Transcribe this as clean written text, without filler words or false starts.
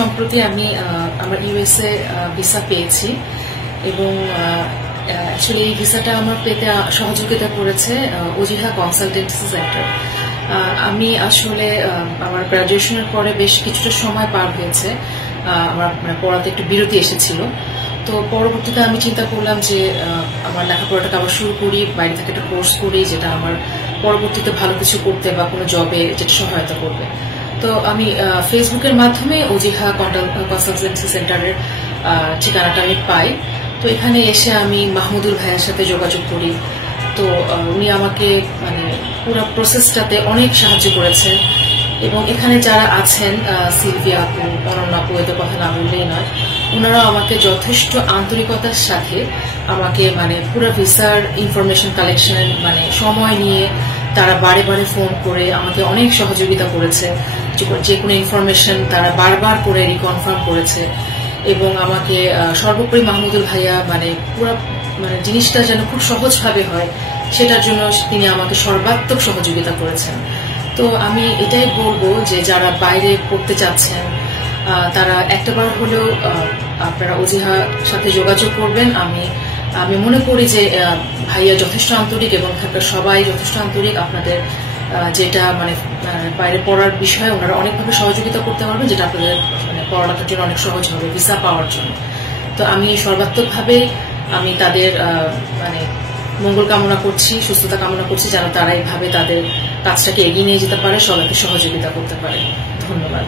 সম্প্রতি আমি আমার ইউএসএ ভিসা পেয়েছি এবং অ্যাকচুয়ালি এই ভিসাটা আমার পেতে সহযোগিতা করেছে ওজিহা কনসালটেন্সি সেন্টার। আমি আসলে আমার গ্রাজুয়েশনের পরে বেশ কিছুটা সময় পার হয়েছে, আমার পড়াতে একটু বিরতি এসেছিল। তো পরবর্তীতে আমি চিন্তা করলাম যে আমার লেখাপড়াটাকে আবার শুরু করি, বাইরে থেকে একটা কোর্স করি যেটা আমার পরবর্তীতে ভালো কিছু করতে বা কোনো জবে যেটা সহায়তা করবে। তো আমি ফেসবুকের মাধ্যমে ওজিহা কনসালটেন্সি সেন্টারের ঠিকানাটা আমি পাই। তো এখানে এসে আমি মাহমুদুল ভাইয়ের সাথে যোগাযোগ করি। তো উনি আমাকে পুরো প্রসেসটাতে অনেক সাহায্য করেছেন এবং এখানে যারা আছেন সিলভিয়া আপু, অনন্যা আপু, এদের কথা না বললেই নয়, ওনারা আমাকে যথেষ্ট আন্তরিকতার সাথে আমাকে পুরো ভিসার ইনফরমেশন কালেকশন সময় নিয়ে তারা বারে বারে ফোন করে আমাকে অনেক সহযোগিতা করেছে। যে কোনো ইনফরমেশন তারা বারবার করে রিকনফার্ম করেছে এবং আমাকে সর্বোপরি মাহমুদুল ভাইয়া পুরো জিনিসটা যেন খুব সহজভাবে হয় সেটার জন্য তিনি আমাকে সর্বাত্মক সহযোগিতা করেছেন। তো আমি এটাই বলবো যে যারা বাইরে পড়তে চাচ্ছেন তারা একটাবার হলেও আপনারা ওজিহার সাথে যোগাযোগ করবেন। আমি মনে করি যে ভাইয়া যথেষ্ট আন্তরিক এবং এখানকার সবাই যথেষ্ট আন্তরিক। আপনাদের যেটা বাইরে পড়ার বিষয়ে ওনারা অনেকভাবে সহযোগিতা করতে পারবেন, যেটা আপনাদের পড়ালেখার জন্য অনেক সহজ হবে ভিসা পাওয়ার জন্য। তো আমি সর্বাত্মকভাবে আমি তাদের মঙ্গল কামনা করছি, সুস্থতা কামনা করছি, যেন তারা এইভাবে তাদের কাজটাকে এগিয়ে নিয়ে যেতে পারে, সবাইকে সহযোগিতা করতে পারে। ধন্যবাদ।